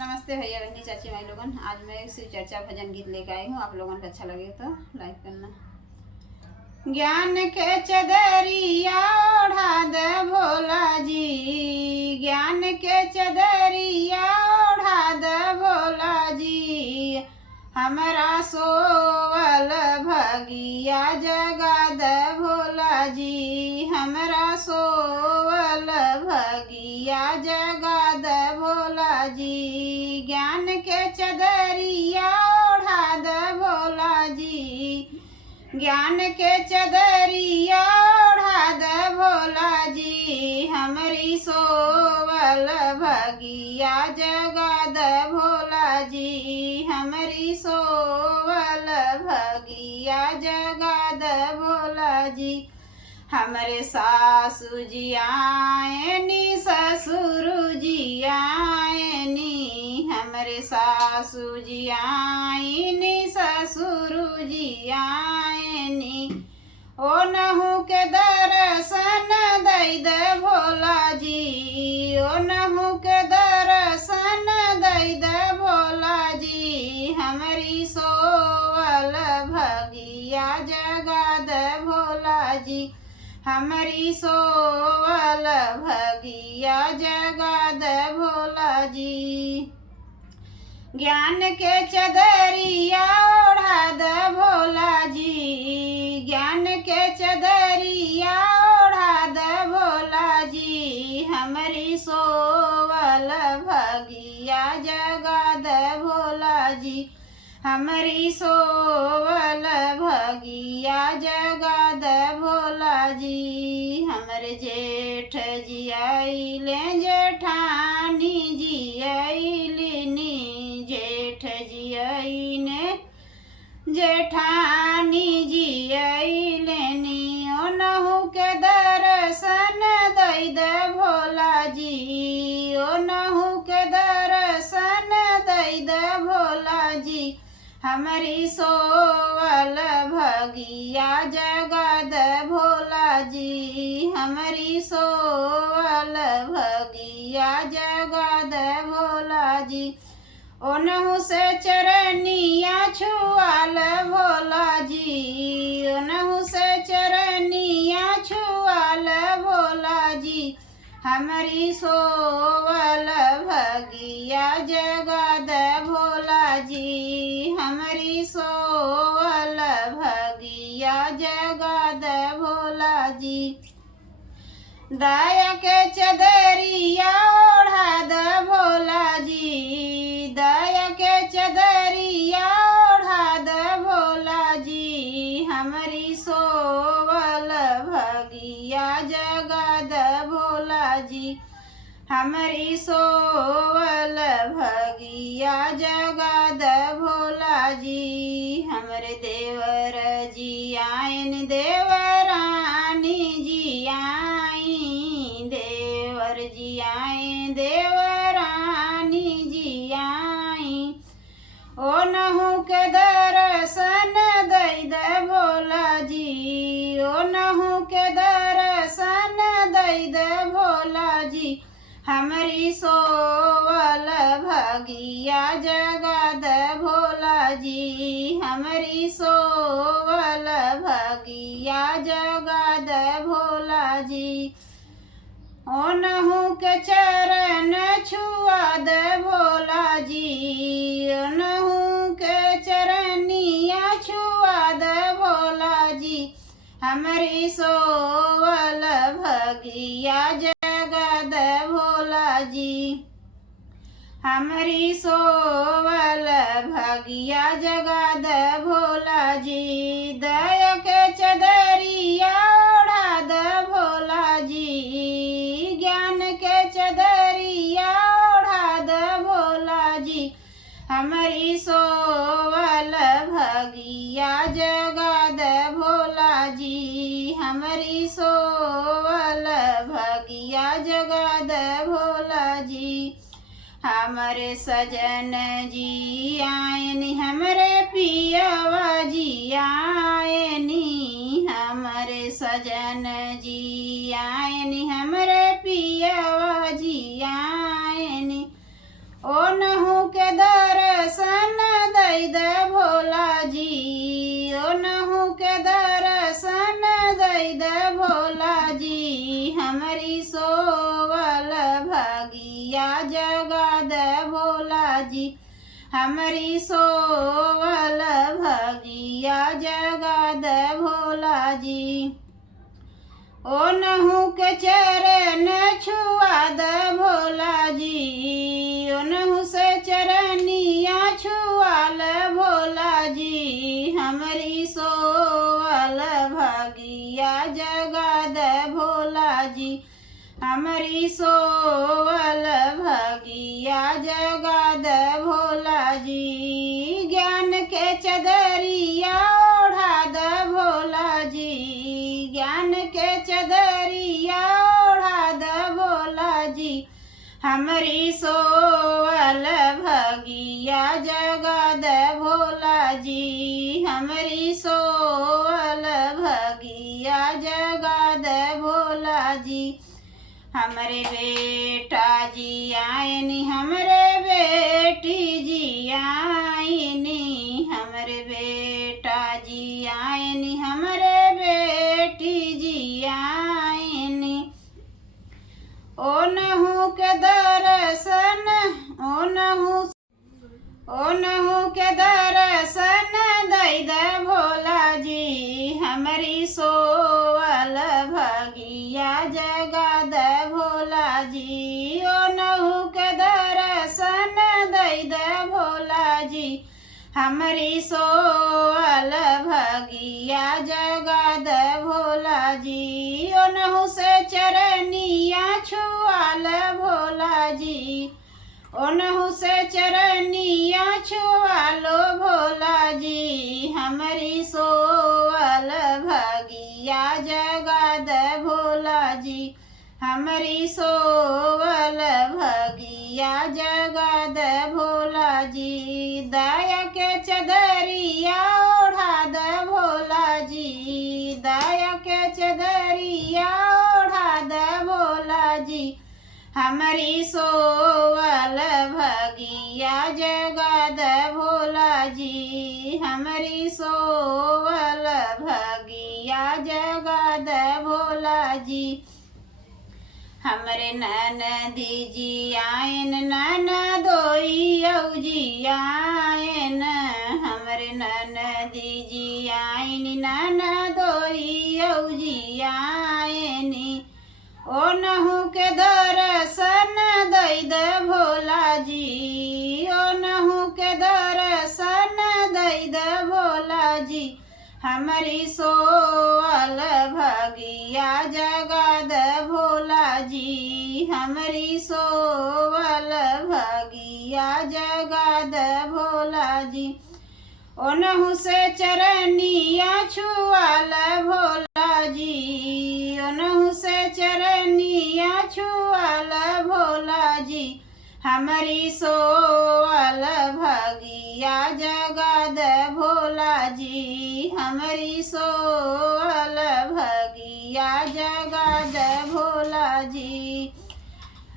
नमस्ते भैया बहनी चाची भाई लोगन। आज मैं शिव चर्चा भजन गीत लेकर आई हूँ। आप लोगों को अच्छा लगे तो लाइक करना। ज्ञान के चदरिया ओढ़ा दे भोला जी, ज्ञान के चदरिया ओढ़ा दे भोला जी, हमरा सोवल भगिया जगा दे भोला जी, हमरा सोवल भगिया जगा दे भोला जी, ज्ञान के चदरिया ओढ़ा दे भोला जी, ज्ञान के चदरिया ओढ़ा दे भोला जी, हमरी सोवल भगिया जगा दे भोला जी, हमरी सोवल भगिया जगा दे भोला जी, हमरे सासू जी आएनी ससुर जी आएनी, हमरे सासू जी आईनी ससुर जी आएनी, ओ नहु के दर्शन दई दे भोला जी, ओ नहु के दर्शन दई दे भोला जी, हमरी सोवल भगिया जगा दे भोला जी, हमरी सोवल भगिया जगा दे भोला जी, ज्ञान के चदरिया ओढ़ा दे भोला जी, ज्ञान के चदरिया ओढ़ा दे भोला जी, हमरी सोवल भगिया जगा दे भोला जी, हमरी सोवल भगिया जगा दे भोला जी, हमरे जेठ जी आइले जेठानी जी आइलिनी, जेठ जी आइने जेठानी जी आइलेनी, ओ नहु के दर्शन दई दे भोला जी, ओ नहु के दर्शन दई दे भोला जी, हमरी सोवल भगिया जगा दे भोला जी, हमरी सोवल भगिया जगा दे भोला जी, ओनहु से चरनिया छुआल भोला जी, ओनहु से चरनिया छुआल भोला जी, हमरी सोवल भगिया जगा दे भोला जी, हमरी सोवल भगिया जगा दे भोला जी, दया के चदरिया ओढ़ा दे भोला जी, दया के चदरिया ओढ़ा दे भोला जी, हमरी सोवल भगिया जगा दे भोला जी, हमरी सोवल भगिया जगा दे भोला जी, हमरे देवर जी आयन देवरानी जी आई, देवर जी आए देवरानी जी आई, ओ नहु के दर्शन दई दे भोला जी, ओ नहु के दर्शन दई दे भोला जी, हमरी सोवल भगिया जगा दे भोला जी, हमरी सोवल भगिया जगा दे भोला जी, ओनहु के चरण छुआ दे भोला जी, ओनहु के चरनिया छुआ दे भोला जी, हमरी सोवल भगिया जगा दे भोला जी, हमरी सोवल भगिया जगा दे भोला जी, दया के चदरिया ओढ़ा दे भोला जी, ज्ञान के चदरिया ओढ़ा दे भोला जी, हमरी सोवल भगिया जगा दे भोला जी, हमरी सोवल भगिया जगा दे भोला जी, हमरे सजन जी आयनी हमरे पियवा जी आयनी, हमरे सजन जी आयनी हमरे पियवा जी आयनी, ओनहु के दर्शन दई द भोला जी, ओनहु के दर्शन दई द भोला जी, हमरी सोवल भगिया जगा द भोला जी, हमरी सोवल भगिया जगा द भोला जी। ओनहु के चरण छुआ द भोला जी, ओनहु से चरनिया छुआल भोला जी, हमरी सोवल भगिया जगा द भोला जी, हमरी सोवल भगिया जगा द भोला जी। ज्ञान के चदरिया ओढ़ा द भोला जी, ज्ञान के चदरिया ओढ़ा द भोला जी, हमरी सोवल भगिया जगा द भोला जी, हमरी सोवल भगिया जगा द भोला जी। हमरे बेटा जी आयनी, हमरे बेटी जी आयनी, हमरे बेटा जी आयनी, हमरे बेटी जी आयनी। ओनहु के दर्शन ओनहु के दर्शन दई द भोला जी, हमरी सोवल भगिया जगा द भोला जी, ओनहु के दर्शन दई द भोला जी, हमरी सोवल भगिया जगा द भोला जी। ओनहु से चरनिया छुआल भोला जी, ओनहु से चरनिया छुआलो भोला जी, हमरी सोवल भगिया जगा द भोला जी, हमरी सोवल भगिया जगा द भोला जी। दया के चदरिया ओढ़ा द भोला जी, दया के चदरिया ओढ़ा द भोला जी, हमरी सोवल भगिया जगा द भोला जी, हमरी सोवल भगिया जगा द भोला जी। हमरे ननदी जी आयन, ननदोई औजी आयन, हमरे ननदी जी आयन, ननदोई औजी आयनी। ओनहु के दर्शन दई द भोला जी, ओनहु के दर्शन दई द भोला जी, हमरी सोवल भगिया जगा द भोला जी, हमरी सोवल भगिया जगा द भोला जी। ओनहु से चरनिया छुआल भोला जी, ओनहु से चरनिया छुआल भोला जी, हमरी सोवल भगिया जगा द भोला जी, हमरी सोवल भगिया जगा द भोला जी।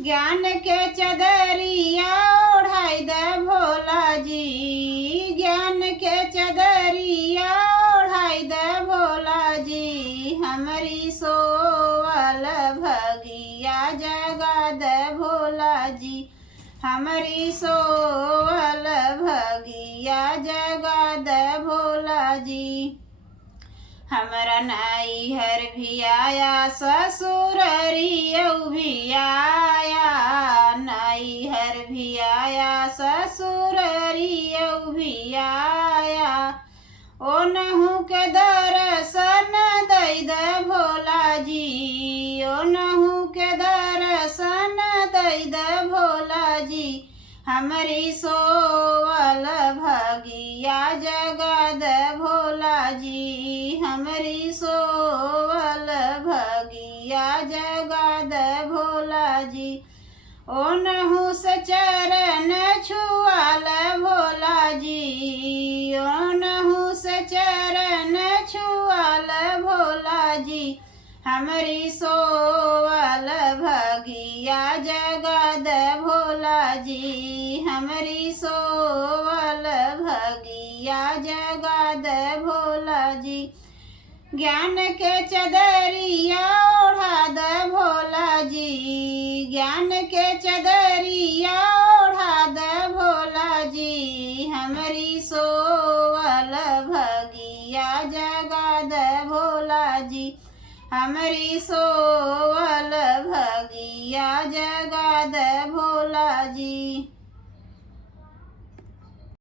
ज्ञान के चदरिया ओढ़ाई द भोला जी, ज्ञान के चदरिया ओढ़ाई द भोला जी, हमरी सोवल भगिया जगा द भोला जी, हमरी सोवल भगिया जगा द भोला जी। हमरा नैहर भी आया, ससुररियौ भी आया, नैहर भी आया, ससुररियौ भी आया। ओनहु के दर्शन दई द भोला जी, ओनहु के दर्शन दई द भोला जी, हमरी सोवल भगिया जगा द भोला जी, हमरी सोवल भगिया जगा द भोला जी। ओनहु से चरण छुआल भोला जी, ओनहु से चरण छुआल भोला जी, हमरी सोवल भगिया जगा द भोला जी, हमरी सोवल भगिया जगा द भोला जी। ज्ञान के चदरिया ओढ़ा द भोला जी, ज्ञान के चदरिया ओढ़ा द भोला जी। हमरी सोवल भगिया जगा द भोला जी, हमरी सोवल भगिया जगा द भोला जी।